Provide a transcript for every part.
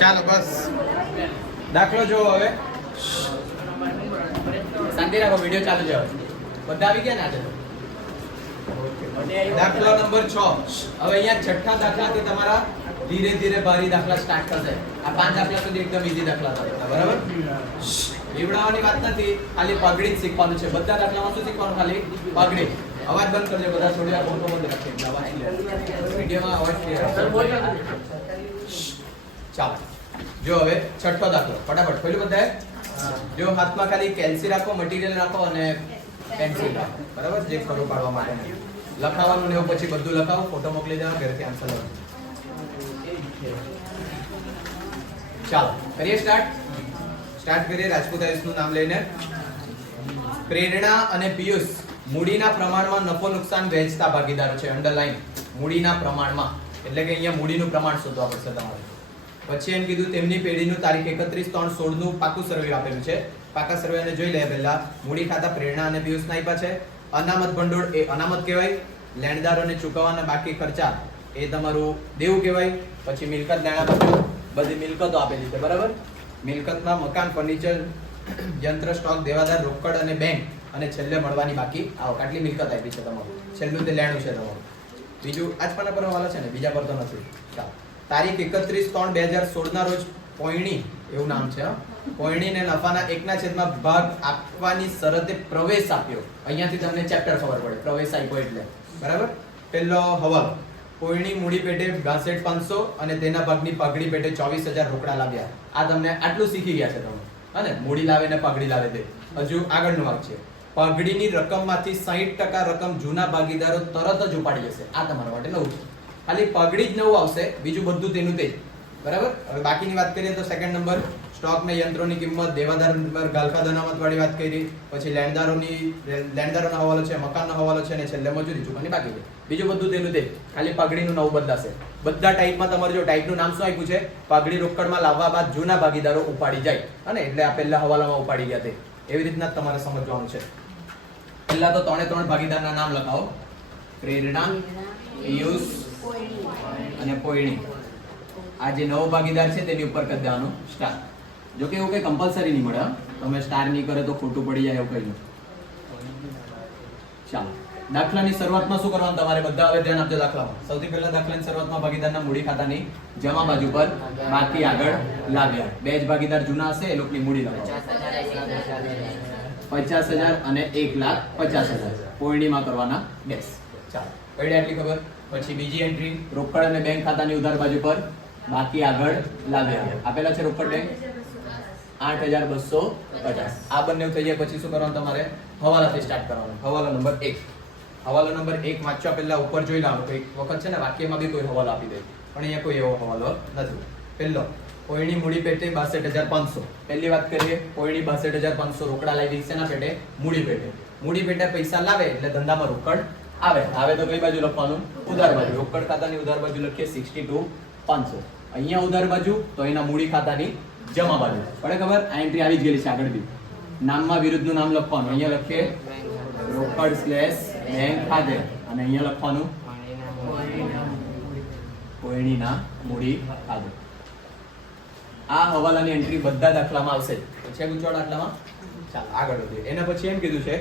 ચાલો બસ. દાખલો જોવો હવે. શાંતિ રાખો વીડિયો ચાલુ છે બધા આવી ગયા ને આજે? દાખલો નંબર 6 હવે અહીંયા છઠ્ઠા દાખલાથી તમારા ધીરે ધીરે ભારી દાખલા સ્ટાર્ટ થશે. આ પાંચ દાખલા સુધી એકદમ ઈઝી દાખલા થશે. બરાબર? લીવડાવવાની વાત નથી ખાલી પગડી જ શીખવાનું છે. બધા દાખલામાં શું શીખવાનું? ખાલી પગડી. અવાજ બંધ કરજો બધા થોડી વાર બંધ રાખીએ. વિડીયોમાં અવાજ આવશે. ચાલો. જો હવે છઠ્ઠો દાખલો. ફટાફટ પેલું બધાએ? જો હાથમાં ખાલી કેલ્સી રાખો મટીરિયલ રાખો અને પેન્સિલ રાખો. બરાબર? જે ખરું પાડવા માટે લખાવાનું ને એવું પછી બધું લખાવો ફોટો મોકલી દેવા ઘરેથી આન્સર લખો ચાલો, કરીએ સ્ટાર્ટ સ્ટાર્ટ કરીએ, રાજપૂત હાઈસ્કૂલનું નામ લઈને. પ્રેરણા અને પિયુષ મૂડીના પ્રમાણમાં નફો નુકસાન વહેંચતા ભાગીદાર છે અંડરલાઈન મૂડીના પ્રમાણમાં. એટલે કે અહીંયા મૂડીનું પ્રમાણ શોધવા પડશે તમારે. પછી એમ કીધું, તેમની પેઢીનું તારીખ એકત્રીસ ત્રણ સોળનું પાકું સર્વે આપેલું છે. પાકા સર્વેને જોઈ લે, પહેલા મૂડી ખાતા પ્રેરણા અને પિયુષ આપ્યા છે. અનામત ભંડોળ એ અનામત કહેવાય. લેણદારોને ચૂકવવાના બાકી ખર્ચા એ તમારું દેવું કહેવાય. પછી મિલકત લેણા બધી મિલકતો આપેલી છે, બરાબર? મિલકતમાં મકાન, ફર્નિચર, યંત્ર, સ્ટોક, દેવાદાર, રોકડ અને બેંક અને છેલ્લે મળવાની બાકી આવક. આટલી મિલકત આપી છે તમારું. છેલ્લું તે લેણું છે તમારું. બીજું, આજ પણ પર છે ને? બીજા પર તો નથી. ચાલો. તારીખ એકત્રીસ ત્રણ બે હજાર સોળના રોજ પોયણી, એવું નામ છે. પોયણીને નફાના એકના છેદમાં ભાગ આપવાની શરતે પ્રવેશ આપ્યો. અહીંયાથી તમને ચેપ્ટર ખબર પડે, પ્રવેશ આપ્યો એટલે. બરાબર? પહેલો હવાલ. પોયણી મૂડી પેટે બાસઠ પાંચસો અને તેના ભાગની પગડી પેટે ચોવીસ હજાર રોકડા લાવ્યા આ તમને આટલું શીખી ગયા છે તમે. હા મૂડી લાવે ને પગડી લાવે તે. હજુ આગળનો ભાગ છે. પગડીની રકમમાંથી સાહીઠ ટકા રકમ જૂના ભાગીદારો તરત જ ઉપાડી લેશે. આ તમારા માટે નવું છે. ખાલી પગડી જ નવું આવશે, બીજું બધું તેનું તે બરાબર? હવે બાકીની વાત કરીએ તો સેકન્ડ નંબર સ્ટોકના યંત્રોની કિંમત, દેવાદાર નંબર ગાલખા દનામતવાળી વાત કરી, પછી લેણદારોની, લેણદારોનો હવાલો છે, મકાનનો હવાલો છે, અને છેલ્લે મજૂરી ચૂકવણી બાકી છે. બીજું બધું તેનું તે ખાલી પગડીનું નવું બદલાશે. બધા ટાઈપમાં તમારે જો ટાઈપનું નામ શું આપ્યું છે? પગડી રોકડમાં લાવવા બાદ જૂના ભાગીદારો ઉપાડી જાય. અને એટલે આ પહેલા હવાલામાં ઉપાડી ગયા તે. એવી રીતના તમારે સમજવાનું છે. પહેલા તો ત્રણે ત્રણ ભાગીદારના નામ લખાવો. પ્રેરણા, પિયુષ અને પોયણી. આ જે નવો ભાગીદાર છે તેની ઉપર કરી સ્ટાર જો કે એવું કંઈ કમ્પલસરી નહીં મળે તમે સ્ટાર નહીં કરે તો ખોટું પડી જાય એવું નહીં. ચાલો. દાખલાની શરૂઆતમાં શું કરવાનું? તમારે બધા હવે ધ્યાન આપજો દાખલામાં સૌથી પહેલા દાખલાની શરૂઆતમાં ભાગીદારના મૂડી ખાતાની જમા બાજુ પર બાકી આગળ લાવ્યા. બે જ ભાગીદાર જૂના હશે, એ લોકોની મૂડી લખાવો પચાસ હજાર અને એક લાખ પચાસ હજાર. પોયણીમાં કરવાના બેસ ચાલો. કઈ આટલી ખબર? પછી બીજી એન્ટ્રી રોકડ અને બેંક ખાતાની ઉધાર બાજુ પર બાકી આગળ લાવ્યા આપેલા છે રોકડ બેંક આઠ હજાર બસો પચાસ. આ બંને થઈ જાય પછી શું કરવાનું તમારે? હવાલાથી સ્ટાર્ટ કરવાનું. હવાલો નંબર એક. હવાલો નંબર એક વાંચવા પહેલા ઉપર જોઈ લેવાનું. એક વખત છે ને વાક્યમાં બી કોઈ હવાલો આપી દે. પણ અહીંયા કોઈ એવો હવાલો નથી. પહેલો કોઈની મૂડી પેટે બાસઠ હજાર પાંચસો. પહેલી વાત કરીએ કોઈની બાસઠ હજાર પાંચસો રોકડા લાવી શેના પેટે મૂડી પેટે. મૂડી પેટે પૈસા લાવે એટલે ધંધામાં રોકડ આવે. આવે તો કઈ બાજુ લખવાનું? ઉધાર બાજુ. રોકડ ખાતાની ઉધાર બાજુ લખીએ સિક્સટી ટુ પાંચસો. અહીંયા ઉધાર બાજુ, તો એના મૂડી ખાતાની જમા બાજુ. પડે ખબર? આ એન્ટ્રી આવી જ ગયેલી છે આગળ બી નામમાં વિરુદ્ધનું નામ લખવાનું. અહીંયા લખીએ, રોકડ સ્લેશ બેંક ખાતે. અને અહીંયા લખવાનું કોઈણીના મૂડી ખાતે. આ હવાલાની એન્ટ્રી બધા દાખલામાં આવશે. છે ગુંચવાડ દાખલામાં? ચાલ, આગળ વધીએ. એના પછી એમ કીધું છે,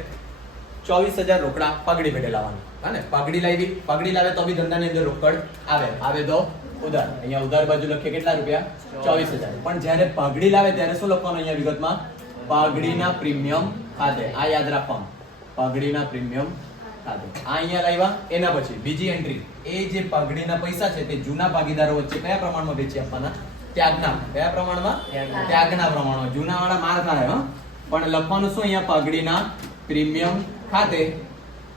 ચોવીસ હજાર રોકડા પગડી ભેટે લાવવાની. હા ને પગડી લાવી પગડી લાવે તો બી ધંધાની અંદર રોકડ આવે. આવે તો ઉધાર. અહીંયા ઉધાર બાજુ લખીએ કેટલા રૂપિયા? ચોવીસ હજાર. પણ જ્યારે પગડી લાવે ત્યારે શું લખવાનું અહીંયા વિગતમાં? પગડીના પ્રીમિયમ ખાતે. આ યાદ રાખવાનું. પગડીના પ્રીમિયમ ખાતે. આ અહીંયા લાવ્યા એના પછી બીજી એન્ટ્રી એ જે પગડીના પૈસા છે તે જૂના ભાગીદારો વચ્ચે કયા પ્રમાણમાં વેચી આપવાના? ત્યાગના. કયા પ્રમાણમાં? ત્યાગના. પ્રમાણમાં. જૂના વાળા માર ખાય હો. પણ લખવાનું શું અહીંયા? પગડીના પ્રીમિયમ ખાતે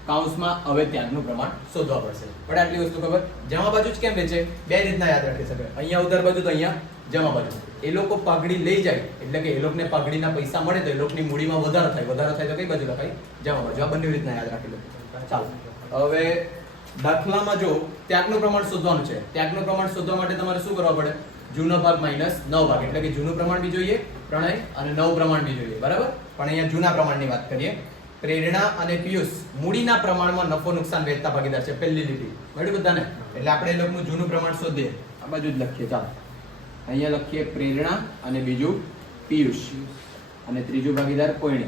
કાઉન્સમાં હવે ત્યાગનું પ્રમાણ શોધવા પડશે. પણ આટલી વસ્તુ ખબર? જમા બાજુ જ કેમ વેચે? બે રીતના યાદ રાખી શકે અહીંયા ઉધાર બાજુ તો અહીંયા જમા બાજુ. એ લોકો પાઘડી લઈ જાય. એટલે કે એ લોકોને પાઘડીના પૈસા મળે તો એ લોકોની મૂડીમાં વધારો થાય. વધારો થાય તો કઈ બાજુ લખાય? જમા બાજુ. આ બંને રીતના યાદ રાખી લો. ચાલો. હવે દાખલામાં જો ત્યાગનું પ્રમાણ શોધવાનું છે. ત્યાગનું પ્રમાણ શોધવા માટે તમારે શું કરવા પડે? જૂનો ભાગ માઇનસ નવ ભાગ. એટલે કે જૂનું પ્રમાણ બી જોઈએ, પ્રણય અને નવ પ્રમાણ બી જોઈએ. બરાબર? પણ અહીંયા જૂના પ્રમાણની વાત કરીએ. પ્રેરણા અને પિયુષ મૂડીના પ્રમાણમાં નફો નુકસાન વેચતા ભાગીદાર છે. પહેલી લીટી. મળ્યું બધાને? એટલે આપણે એ લોકોનું જૂનું પ્રમાણ શોધીએ. આ બાજુ જ લખીએ. ચાલો. અહીંયા લખીએ પ્રેરણા અને બીજું પિયુષ. અને ત્રીજું ભાગીદાર કોયણી.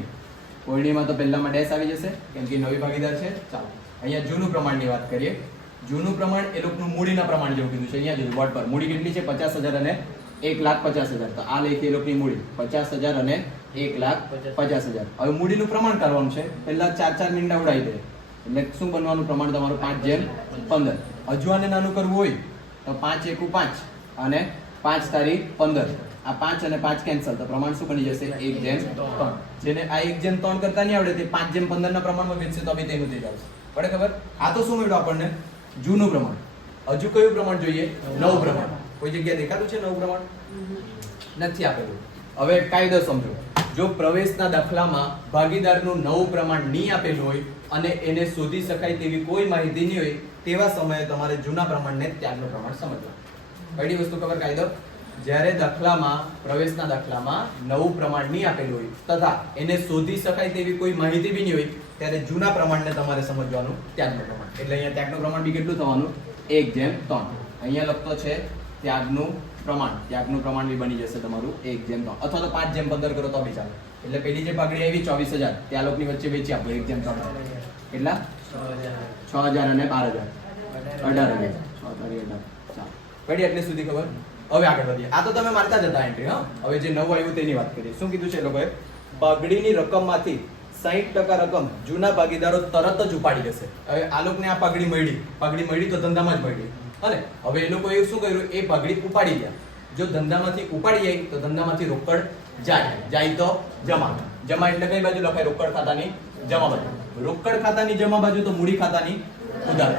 કોયણીમાં તો પહેલામાં ડેશ આવી જશે, કેમ કે નવી ભાગીદાર છે. ચાલો. અહીંયા જૂનું પ્રમાણની વાત કરીએ. જૂનું પ્રમાણ એ લોકોનું મૂડીના પ્રમાણ જેવું કીધું છે. અહીંયા જોયું બોર્ડ પર. મૂડી કેટલી છે? પચાસ હજાર અને એક લાખ પચાસ હજાર. તો આ લખી લોકોની મૂડી. પચાસ હજાર અને એક લાખ પચાસ હજાર. હવે મૂડીનું પ્રમાણ કરવાનું છે. પહેલા ચાર ચાર મીંડા ઉડાવી દે. એટલે શું બનવાનું? પ્રમાણ તમારું પાંચ જેમ પંદર. હજુ આને નાનું કરવું હોય, તો પાંચ એકુ પાંચ અને પાંચ તારીખ પંદર. આ પાંચ અને પાંચ કેન્સલ. તો પ્રમાણ શું બની જશે? એક જેમ ત્રણ. જેને આ એક જેમ ત્રણ કરતા નહીં આવડે, તે પાંચ જેમ પંદર ના પ્રમાણમાં વેચશે, તો બી તેનું થઈ જશે. પડે ખબર આ તો શું મળ્યું આપણને? જૂનું પ્રમાણ. હજુ કયું પ્રમાણ જોઈએ? નવું પ્રમાણ. કોઈ જગ્યાએ દેખાતું છે નવું પ્રમાણ? નથી આપેલું. હવે કાયદો સમજો. જો પ્રવેશના દાખલામાં ભાગીદારનું નવું પ્રમાણ નહીં આપેલું હોય અને એને શોધી શકાય તેવી કોઈ માહિતી નહીં હોય તેવા સમયે તમારે જૂના પ્રમાણને ત્યાગનું પ્રમાણ સમજવું પહેલી વસ્તુ ખબર કાયદો? જ્યારે દાખલામાં પ્રવેશના દાખલામાં નવું પ્રમાણ નહીં આપેલું હોય તથા એને શોધી શકાય તેવી કોઈ માહિતી બી નહીં હોય ત્યારે જૂના પ્રમાણને તમારે સમજવાનું ત્યાગનું પ્રમાણ. એટલે અહીંયા ત્યાગનું પ્રમાણ બી કેટલું થવાનું? એક જેમ ત્રણ. અહીંયા લખતો છે ત્યાગનું પ્રમાણ ત્યાગનું પ્રમાણ બી બની જશે તમારું એક જેમ ત્રણ અથવા તો પાંચ જેમ પંદર કરો તો બી ચાલે. એટલે પેલી જે પાઘડી આવી ચોવીસ હજાર, ત્યાં લોકોની વચ્ચે વેચી આપો, એક જેમ ત્રણ કેટલા? છ હજાર અને બાર હજાર. અઢાર હજાર. છ તારી અઢાર. પડી એટલે સુધી ખબર? હવે આગળ વધીએ. આ તો તમે મારતા જ હતા એન્ટ્રી હા? હવે જે નવું આવ્યું તેની વાત કરીએ. શું કીધું છે એ લોકોએ? પાઘડીની રકમમાંથી સાહીઠ ટકા રકમ જૂના ભાગીદારો તરત જ ઉપાડી લેશે. હવે આ લોકોને આ પાઘડી મળી. પાઘડી મળી તો ધંધામાં જ મળી. અને હવે એ લોકોએ શું કર્યું? એ પાઘડી ઉપાડી ગયા. જો ધંધામાંથી ઉપાડી જાય, તો ધંધામાંથી રોકડ જાય. જાય તો જમા. જમા એટલે કઈ બાજુ લખાય? રોકડ ખાતાની જમા બાજુ. રોકડ ખાતાની જમા બાજુ તો મૂડી ખાતાની ઉધાર.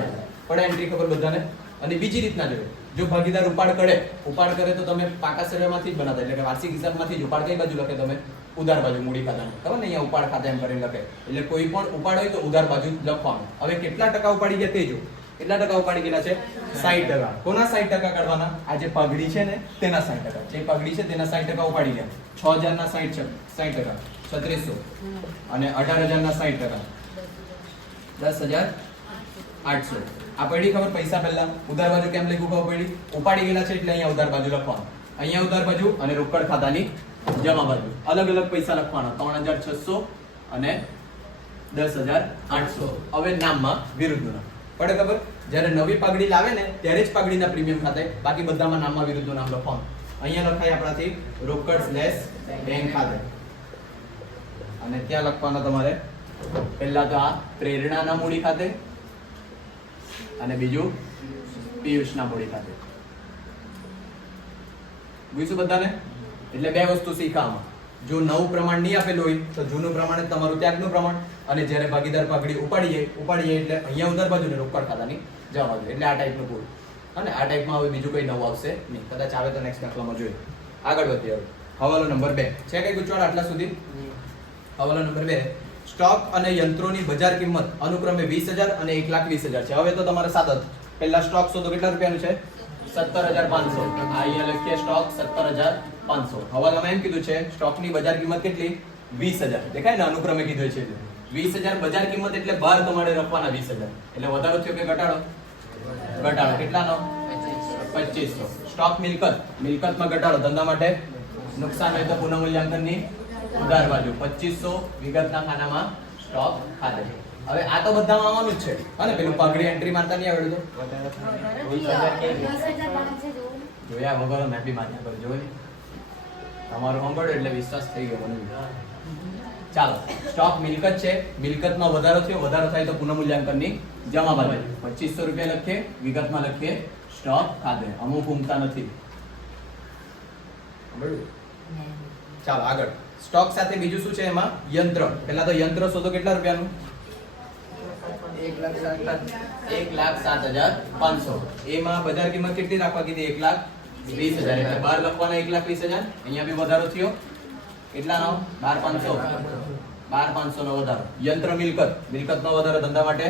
પડે એન્ટ્રી ખબર બધાને? અને બીજી રીતના જોઈએ જો ભાગીદાર ઉપાડ કરે ઉપાડ કરે તો તમે પાકા સર્વેમાંથી જ બનાતા એટલે કે વાર્ષિક હિસાબમાંથી જ ઉપાડ કઈ બાજુ લખે તમે? ઉધાર બાજુ, મૂડી ખાતાની. ખબર ને અહીંયા ઉપાડ ખાતા એમ કરીને લખે. એટલે કોઈ પણ ઉપાડ હોય તો ઉધાર બાજુ લખવાનું. હવે કેટલા ટકા ઉપાડી ગયા તે જો કેટલા ટકા ઉપાડી ગયેલા છે? સાઈઠ ટકા. કોના સાઈઠ ટકા કાઢવાના? આ જે પગડી છે ને, તેના સાઈઠ ટકા. જે પગડી છે, તેના સાઈઠ ટકા ઉપાડી ગયા. છ હજારના સાઈઠ છે, સાઈઠ ટકા. છત્રીસો. અને અઢાર હજારના સાઈઠ ટકા. દસ હજાર આઠસો. આ પડી ખબર પૈસા પહેલા? ઉધાર બાજુ કેમ લખ્યું ખબર પડી? ઉપાડી ગયેલા છે એટલે અહીંયા ઉધાર બાજુ લખવાનું. અહીંયા ઉધાર બાજુ અને રોકડ ખાતાની જમા બાજુ. અલગ અલગ પૈસા લખવાના. ત્રણ હજાર છસો અને દસ હજાર આઠસો. હવે નામમાં વિરુદ્ધનું. નામ પડે ખબર? જ્યારે નવી પાઘડી લાવે ને, ત્યારે જ પાઘડીના પ્રીમિયમ ખાતે બાકી બધામાં નામમાં વિરુદ્ધનું નામ લખવાનું. અહીંયા લખાય આપણાથી, રોકડ સ્લેશ બેંક ખાતે. અને ત્યાં લખવાના તમારે. પહેલા તો આ પ્રેરણાના મૂડી ખાતે. અને બીજું પિયુષના મૂડી ખાતે. বুঝશું બધાને? એટલે બે વસ્તુ શીખામાં જો નવું પ્રમાણ નહીં આપેલું હોય તો જૂનું પ્રમાણ તમારું ત્યાગનું પ્રમાણ. અને જ્યારે ભાગીદાર પાઘડી ઉપાડીએ ઉપાડીએ એટલે અહીંયા ઉધાર બાજુ ને રોકડ ખાતાની જવા બાજુ એટલે આ ટાઈપનું પૂરું અને આ ટાઈપમાં હવે બીજું કંઈ નવું આવશે નહીં. કદાચ આવે તો નેક્સ્ટ દાખલામાં જોઈએ. આગળ વધીએ હવે. હવાલો નંબર બે. છે કઈ ગુચવાડ આટલા સુધી? હવાલો નંબર બે. સ્ટોક અને યંત્રોની બજાર કિંમત અનુક્રમે વીસ હજાર અને એક લાખ વીસ હજાર છે. હવે તો તમારે સાત જ. પહેલા સ્ટોક શોધો કેટલા રૂપિયાનું છે? સત્તર હજાર પાંચસો. અહીંયા લખીએ સ્ટોક સત્તર હજાર પાંચસો. હવાલામાં એમ કીધું છે, સ્ટોકની બજાર કિંમત કેટલી? વીસ હજાર. દેખાય ને અનુક્રમે કીધું છે વીસ હજાર બજાર કિંમત એટલે બહાર તમારે રાખવાના વીસ હજાર. એટલે વધારો થયો કે ઘટાડો? ઘટાડો. કેટલાનો? પચીસો સ્ટોક મિલકત. મિલકતમાં ઘટાડો. ધંધા માટે નુકસાન હોય તો પુનઃમૂલ્યાંકનની ઉધાર બાજુ. પચીસો વિગતના ખાનામાં સ્ટોક ખાતે. હવે આ તો બધામાં આવવાનું જ છે. અને પેલું પગડી એન્ટ્રી મારતા નહીં આવડતું. જોયા વગર મેં બી માન્ય પર જોઈ તમારું સાંભળ્યું એટલે વિશ્વાસ થઈ ગયો મને. ચાલો સ્ટોક મિલકત છે. મિલકતમાં વધારો થયો. વધારો થાય તો પુનઃમૂલ્યાંકનની જમા બાજુ પચીસો રૂપિયા લખીએ. વિગતમાં લખીએ. સ્ટોક ખાતે. અમુક ઉમતા નથી? ચાલો, આગળ. સ્ટોક સાથે બીજું શું છે એમાં? યંત્ર. પહેલા તો યંત્ર શોધો કેટલા રૂપિયાનું? એક લાખ સાત હજાર પાંચસો. એમાં બજાર કિંમત કેટલી રાખવા કીધી? એક લાખ વીસ હજાર. બાર લખવાના એક લાખ વીસ હજાર. અહીંયા બી વધારો થયો. કેટલાનો? બાર પાંચસો. બાર પાંચસો વધારો. યંત્ર મિલકત. મિલકત વધારો ધંધા માટે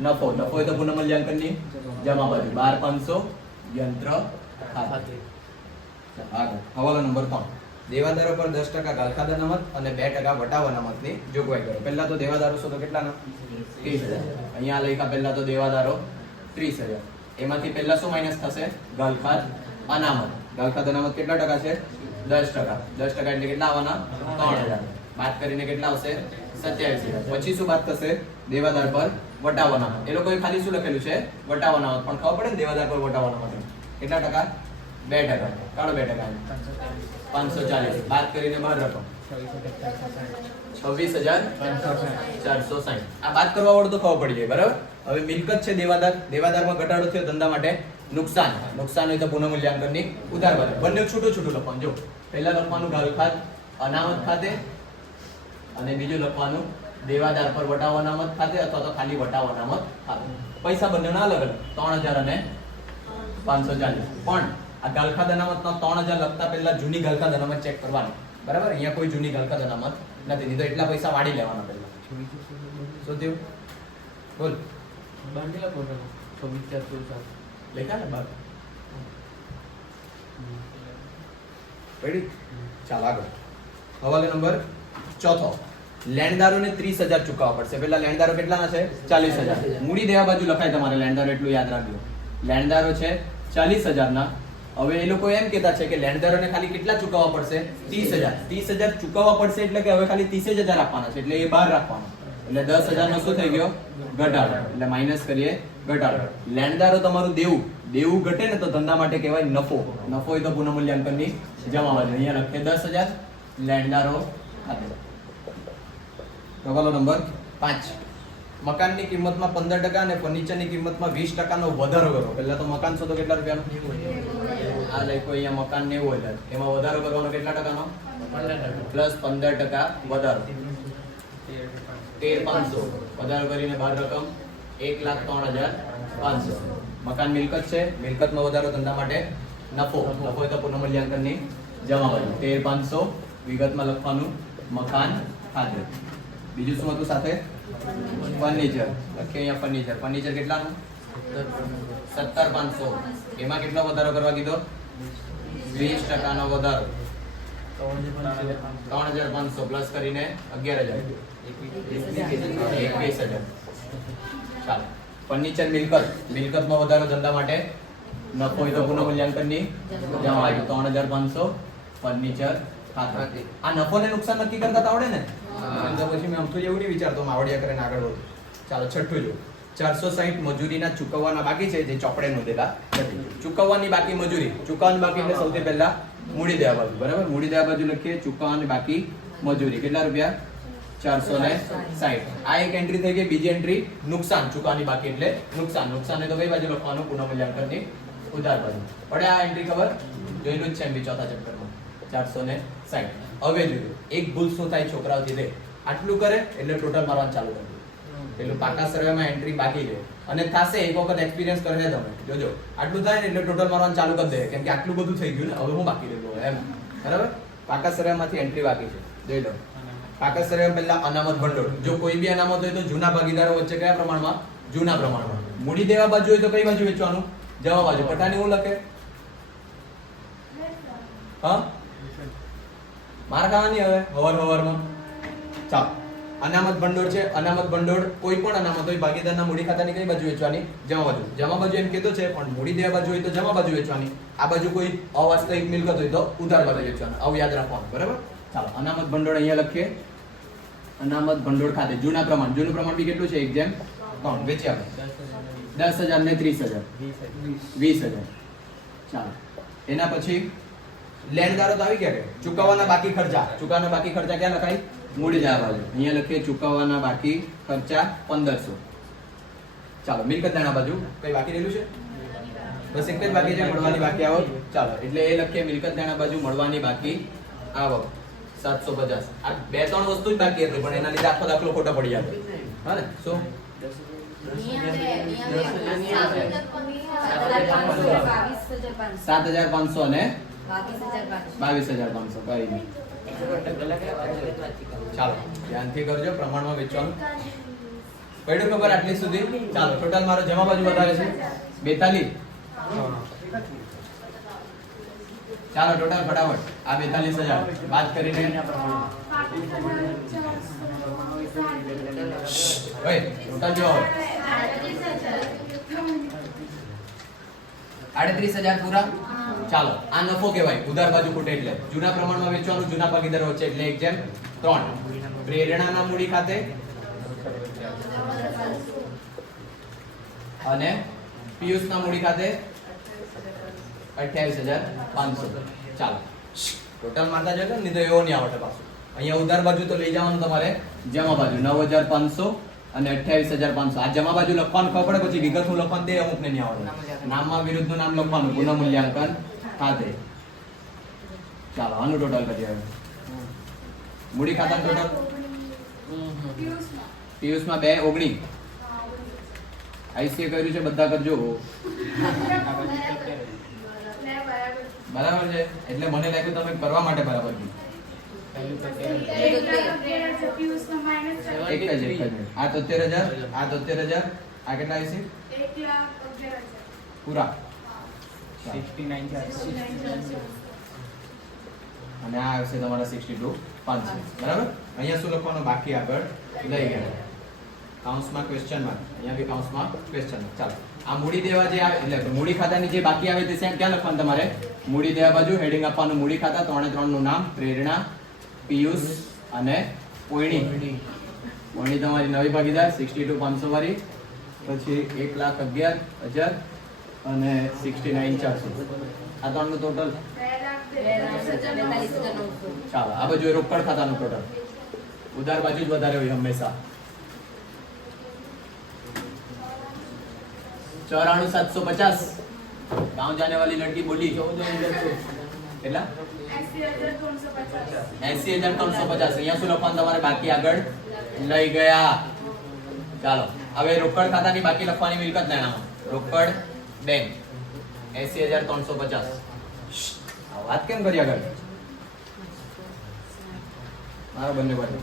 નફો. નફો એ તો પુનઃમૂલ્યાંકનની જમા બાજુ બાર પાંચસો યંત્ર ખાતે. આગળ. નંબર ત્રણ. દેવાદારો પર દસ ટકા ગાલખાદા નમત અને બે ટકા વટાવા નમતની જોગવાઈ કરો. પહેલા તો દેવાદારો શોધો કેટલાના? ત્રીસ હજાર. અહીંયા લખ્યા પહેલા તો દેવાદારો ત્રીસ હજાર. એમાંથી પહેલા શું માઇનસ થશે? ગાલખાદ અનામત. ગાલખાદ અનામત કેટલા ટકા છે? દસ ટકા. દસ ટકા એટલે કેટલા આવવાના? ત્રણ હજાર. બાદ કરીને કેટલા આવશે? સત્યાવીસ હજાર. પછી શું બાદ થશે? દેવાદાર પર વટાવ અનામત એ લોકોએ ખાલી શું લખેલું છે? વટાવ અનામત પણ ખબર પડે ને દેવાદાર પર વટાવ અનામત કેટલા ટકા? બે ટકા કાઢો બે ટકા પાંચસો ચાલીસ. બાદ કરીને બહાર રકમ છવ્વીસ હજાર ચારસો સાઠ આ બાદ કરવા વાળું તો ખબર પડી જાય, બરાબર? હવે મિલકત છે દેવાદાર. દેવાદારમાં ઘટાડો થયો ધંધા માટે નુકસાન. નુકસાન હોય તો પુનઃમૂલ્યાંકનની ઉધાર ભરે બંને છૂટું છૂટું લખવાનું. જો, પહેલા લખવાનું ગાલ ખાત, અનામત ખાતે, અને બીજું લખવાનું દેવાદાર પર વટાવ અનામત ખાતે અથવા તો ખાલી વટાવ અનામત ખાતે. પૈસા બંનેના અલગ અલગ. ત્રણ હજાર અને પાંચસો ચાલીસ. પણ આ ગાલખાદ અનામતના ત્રણ હજાર લખતા પહેલા જૂની ગાલખાદ અનામત ચેક કરવાની. બરાબર? અહીંયા કોઈ જૂની ગાલખાદ અનામત નથી. નહીં તો એટલા પૈસા વાળી લેવાના પહેલા. શું થયું? બોલ. બાંધેલા ફોટો છવ્વીસ લેખા ને બાર રેડી ચાલ આગળ. હવાલે નંબર ચોથો. લેણદારોને ત્રીસ હજાર ચૂકવવા પડશે. પેલા લેણદારો કેટલાના છે? ચાલીસ હજાર. મૂડી દેવા બાજુ લખાય તમારે. લેણદારો એટલું યાદ રાખજો. લેણદારો છે ચાલીસ હજારના હવે એ લોકો એમ કહેતા છે કે લેણદારોને ખાલી કેટલા ચૂકવવા પડશે? ત્રીસ હજાર. ત્રીસ હજાર ચૂકવવા પડશે એટલે કે હવે ખાલી ત્રીસ જ હજાર આપવાના છે, એટલે એ બહાર રાખવાનો. એટલે દસ હજાર નો શું થઈ ગયો? ઘટાડો. એટલે માઇનસ કરીએ ઘટાડો. લેણદારો તમારું દેવું. દેવું ઘટે ને તો ધંધા માટે કહેવાય નફો. નફો એ તો પુનઃમૂલ્યાંકનની જમા બાજુ અહીંયા લખીએ દસ હજાર લેણદારો ખાતે. સવાલો નંબર પાંચ. મકાનની કિંમતમાં પંદર ટકા અને ફર્નિચરની કિંમતમાં વીસ ટકાનો વધારો કરો. પહેલા તો મકાન શોધો કેટલા રૂપિયાનું? આ લખ્યું અહીંયા મકાન નેવું હજાર એમાં વધારો કરવાનો કેટલા ટકાનો? પ્લસ પંદર ટકા વધારો. તેર પાંચસો. વધારો કરીને બાર રકમ એક લાખ ત્રણ હજાર પાંચસો. મકાન મિલકત છે. મિલકતમાં વધારો ધંધા માટે નફો. નફો તો પુનઃમૂલ્યાંકનની જમા બાજુ તેર પાંચસો વિગતમાં લખવાનું મકાન ખાતે. બીજું શું હતું સાથે? ફર્નિચર લખીએ અહીંયા ફર્નિચર ફર્નિચર કેટલાનું? સત્તર પાંચસો. એમાં કેટલો વધારો કરવા કીધો? વીસ ટકાનો વધારો. ત્રણ હજાર પાંચસો પ્લસ કરીને અગિયાર હજાર. એકવીસ હજાર. ચાલો. ફર્નિચર મિલકત. મિલકતમાં વધારો ધંધા માટે નફો હોય તો પુનઃમૂલ્યાંકનની જમા આવ્યું ત્રણ હજાર પાંચસો ફર્નિચર ખાતે આ નફો ને નુકસાન નક્કી કરતા આવડે ને. પછી મેં અમથું એવું નહીં વિચારતો આવડ્યા કરીને આગળ વધું. ચાલો છઠ્ઠું જો ચારસો સાહીઠ મજૂરીના ચૂકવવાના બાકી છે, જે ચોપડે નોંધેલા. ચૂકવવાની બાકી મજૂરી, ચૂકવવાની બાકી એટલે સૌથી પહેલા મૂડી દેવા બાજુ, બરાબર? મૂડી દેવા બાજુ લખીએ, ચૂકવવાની બાકી મજૂરી. કેટલા રૂપિયા? ચારસો ને સાહીઠ. આ એક એન્ટ્રી થઈ ગઈ, બીજી એન્ટ્રી નુકસાન, ચૂકવવાની બાકી એટલે નુકસાન. નુકસાન તો કઈ બાજુ લખવાનું? પુનઃમૂલ્યાંકનની ઉધાર બાજુ. પડે આ એન્ટ્રી ખબર? જોયેલું જ છે એમ ચોથા ચેપ્ટરમાં ચારસો ને સાહીઠ. હવે જોયું, એક ભૂલ શું થાય? છોકરાઓથી લે. આટલું કરે એટલે ટોટલ મારવાનું ચાલુ કરી. પેલું પાકા સર્વેમાં એન્ટ્રી બાકી છે. અને થશે એક વખત એક્સપિરિયન્સ કરીને તમે જોજો, આટલું થાય ને એટલે ટોટલ મારવાનું ચાલુ કરી દે. કેમ કે આટલું બધું થઈ ગયું ને, હવે હું બાકી રહેલું એમ. બરાબર? પાકા સર્વેમાંથી એન્ટ્રી બાકી છે. જોઈ લો. પાકા સર્વે પહેલા અનામત ભંડોળ. જો કોઈ બી અનામત હોય તો જૂના ભાગીદારો વચ્ચે કયા પ્રમાણમાં? જૂના પ્રમાણમાં. મૂડી દેવા બાજુ હોય તો કઈ બાજુ વેચવાનું? જવા બાજુ. પટાની હું લખે? હા? માર ખાવાની હવે? હવાર હવારમાં ચાલ. અનામત ભંડોળ છે. અનામત ભંડોળ કોઈ પણ અનામત હોય, ભાગીદારના મૂડી ખાતાની કઈ બાજુ વેચવાની? જમા બાજુ. જમા બાજુ એમ કીધું છે, પણ મૂડી દેવા બાજુ હોય તો જમા બાજુ વેચવાની. આ બાજુ કોઈ અવાસ્તવિક મિલકત હોય તો ઉધાર બાજુ વેચવાનું. આવું યાદ રાખવાનું, બરાબર? ચાલો, અનામત ભંડોળ અહીંયા લખીએ. અનામત ભંડોળ ખાતે જૂના પ્રમાણ. જૂનું પ્રમાણ બી કેટલું છે? એક જેમ? ત્રણ. વેચ્યા દસ હજાર ને ત્રીસ હજાર. વીસ હજાર. ચાલો. એના પછી લેણદારો તો આવી ગયા ચૂકવવાના બાકી ખર્ચા. ચૂકવવાના બાકી ખર્ચા ક્યાં લખાય? મૂડી જવા અહીંયા લખીએ ચૂકવવાના બાકી ખર્ચા પંદરસો. ચાલો મિલકત દાણા બાજુ. કઈ બાકી રહેલું છે? બસ એક જ બાકી છે, મળવાની બાકી આવક. ચાલો, એટલે એ લખીએ મિલકત દાણા બાજુ, મળવાની બાકી આવક. સાતસો પચાસ. આ બે ત્રણ વસ્તુ જ બાકી હતી, પણ એના લીધે આખો દાખલો ખોટો પડી જાય હા ને? શું? સાત હજાર પાંચસો ને બાવીસ હજાર પાંચસો. કરી ચાલો, ધ્યાનથી કરજો, પ્રમાણમાં વેચવાનું. પડ્યું ખબર આટલી સુધી? ચાલો, ટોટલ મારો જમા બાજુ બતાવે છે. બેતાલીસ. ચાલો, ટોટલ ફટાફટ. આ બેતાલીસ હજાર. વાત કરીને. ટોટલ આડત્રીસ હજાર પૂરા. ચાલો આ નફો કહેવાય ઉધાર બાજુ ખૂટે એટલે. જૂના પ્રમાણમાં વેચવાનું જૂના ભાગીદારો વચ્ચે એટલે એક જેમ ત્રણ. પ્રેરણાના મૂડી ખાતે. અને પિયુષના મૂડી ખાતે અઠ્યાવીસ હજાર પાંચસો. ચાલો. ટોટલ મારતા જજો નહીં તો એવો નહીં આવડે પાછું. અહીંયા ઉધાર બાજુ તો લઈ જવાનું તમારે જમા બાજુ. નવ હજાર પાંચસો અને અઠ્યાવીસ હજાર પાંચસો. આ જમા બાજુ લખવાનું ખબર પડે પછી વિગતનું લખવાનું તે અમુકને નહીં આવડે. નામમાં વિરુદ્ધનું નામ લખવાનું પુનઃ મૂલ્યાંકન ખાતે. ચાલો આનું ટોટલ કરી આવે મૂડી ખાતાનું ટોટલ પિયુષમાં બે ઓગણી. આઈસીએ કર્યું છે બધા કરજો. બરાબર છે? એટલે મને લાગ્યું તમે કરવા માટે બરાબર છે એક જ એક જ આ તોતેર હજાર આ તોતેર હજાર આ કેટલા આવીશે પૂરા. અને આ આવશે તમારા સિક્સટી ટુ પાંચસો. બરાબર? અહીંયા શું લખવાનું? બાકી આગળ લઈ ગયા. કાઉન્સમાં ક્વેશ્ચન માર્ક અહીંયા બી કાઉન્સમાં ક્વેશ્ચન માર્ક ચાલો. આ મૂડી દેવા જે એટલે મૂડી ખાતાની જે બાકી આવે તે ક્યાં લખવાનું તમારે? મૂડી દેવા બાજુ હેડિંગ આપવાનું મૂડી ખાતા, ત્રણે ત્રણનું નામ, પ્રેરણા, પિયુષ અને પોઈણી પોઈણી તમારી નવી ભાગીદાર સિક્સટી ટુ પાંચસો વાળી. પછી એક લાખ અગિયાર હજાર અને સિક્સટી નાઇન ચારસો. આ ત્રણનું ટોટલ ચાલો, આ બાજુ રોકડ ખાતાનું ટોટલ ઉધાર બાજુ જ વધારે હોય હંમેશા. ચોરાણું સાતસો પચાસ. ગાંવ જાને વાલી લડકી બોલી. કેટલા? એસી હજાર ત્રણસો પચાસ. અહીંયા શું લખવાનું તમારે? બાકી આગળ? લઈ ગયા. ચાલો, હવે રોકડ ખાતાની બાકી લખવાની મિલકત લેણા રોકડ બેંક એસી હજાર ત્રણસો પચાસ આ વાત કેમ કરી આગળ મારો બંને બાજુ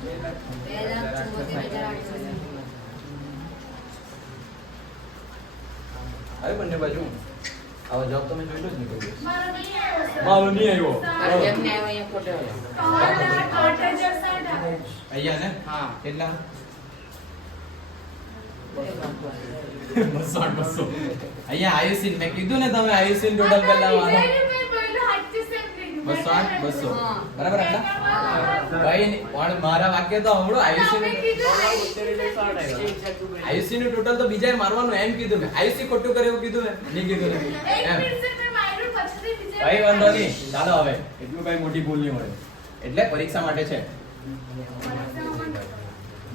અરે બંને બાજુ આવો જવાબ તમે જોયેલો જ નહીં કોઈ દિવસ. મારો નહીં આવ્યો અહીંયા ને હા. કેટલા બસો બસો અહીંયા આયુષી મેં કીધું ને તમે આયુષી ટોટલ પહેલા મારો બસો આઠ બસો બરાબર આટલા કઈ પણ મારા વાક્ય તો હમણાં આયુષી આયુષી નું ટોટલ તો બીજા મારવાનું એમ કીધું મેં આયુષી ખોટું કરે એવું કીધું મેં નહીં કીધું એમ કઈ વાંધો નહીં ચાલો હવે એટલું કઈ મોટી ભૂલ નહીં મળે એટલે પરીક્ષા માટે છે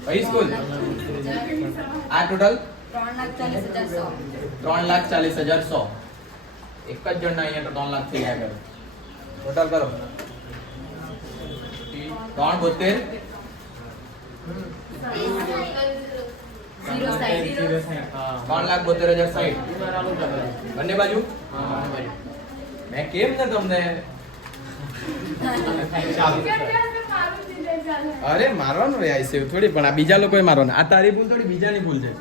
કઈ સ્કૂલ આ ટોટલ ત્રણ લાખ ચાલીસ હજાર સો. એક જ જણના અહીંયા તો ત્રણ લાખ થઈ ગયા કરો ટોટલ કરો. ત્રણ બોતેર. ત્રણ લાખ બોતેર હજાર સાહીઠ બંને બાજુ? મેં કેમ ને તમને? અરે મારવાનું હોય આઈ થોડી, પણ આ બીજા લોકોએ મારવાનું. આ તારી ભૂલ થોડી બીજાની ભૂલ છે.